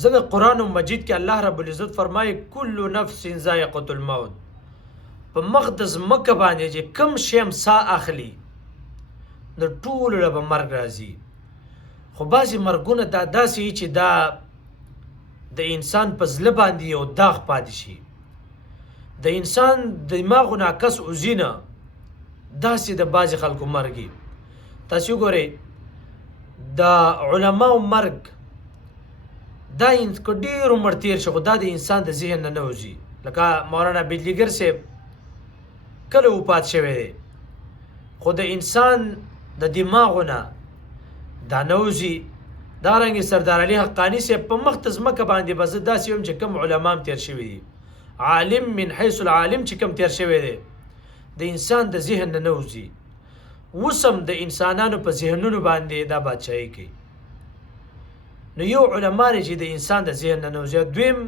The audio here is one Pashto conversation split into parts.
زه د قرآن مجید کې الله رب العزت فرمایي کل نفس ذائقة الموت. په مخ د ځمکه باندې چې کم شی سا اخلي د ټولو له به مرګ راځي. خو بعضې مرګونه دا داسې وي چې دا د انسان په زړه باندې یو داغ پاتې شي. د انسان دماغو نه عکس وځي نه، داسې د بعضې خلکو مرګي. تاسې وګورئ د علماو مرګ دا که ډېر عمر تېر شي خو دا د انسان د ذهن نه وځي. لکه مولانا بجلیګر صاحب کله وفات شوی دی خو د انسان د دماغو نه دا نه وځي. دارنګې سردار علي حقاني صاحب په مخ د ځمکه باندې به زه داسې ویم چې کوم علما هم تېر شوي دي، عالم من حیث العالم چې کوم تېر شوی دی د انسان د ذهن نه نه وځي. اوس هم د انسانانو په ذهنونو باندې دا بادشاهي کوي. نو یو علما دی چې د انسان د ذهن نه نه وځي. دویم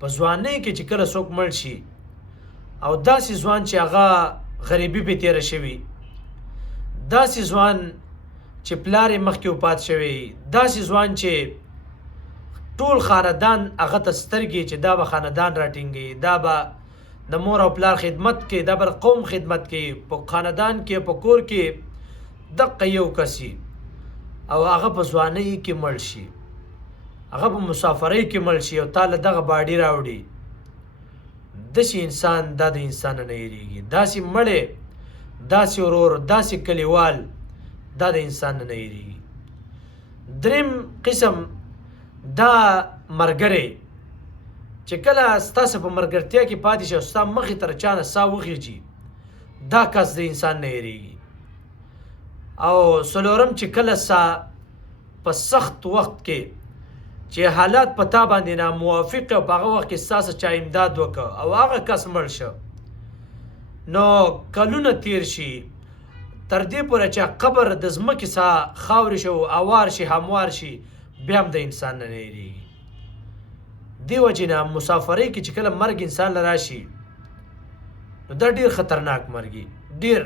په ځوانۍ کې چې کله څوک مړ شي او داسې ځوان چې هغه غریبي پې تېره شوي، داسې ځوان چې پلار یې مخکې وفات شوی، داسې ځوان چې ټول خاندان هغه ته سترګې چې دا به خاندان راټینګوي، دا به د مور او پلار خدمت کوي، دا به قوم خدمت کوي، په خاندان کې په کور کې دقه یو کسي او هغه په ځوانۍ کې مړ شي، هغه په مسافرۍ کې مړ شي او تا له دغه باډي راوړي. داسې انسان دا د انسان نه هېرېږي. داسې مړی، داسې ورور، داسې کلیوال دا د انسان نه هېرېږي. دریم قسم دا ملګری چې کله ستاسو په ملګرتیا کې پاتې شي او ستا مخې ته چا نه ساه وخېږي، دا کس د انسان نه هېرېږي. او څلورم چې کله ستا په سخت وخت کې چې حالات په تا باندې ناموافق او په هغه وخت کې ستاسو چا امداد وکړه او هغه کس مړ شه، نو کلونه تیر شي تر دې پورې چې قبر د ځمکې څخه خاورې شي او اوار شي هموار شي، بیا هم د انسان نه هېرېږي. دې وجې نه مسافرۍ کې چې کله مرګ انسان له راشي نو دا ډېر خطرناک مرګي، ډېر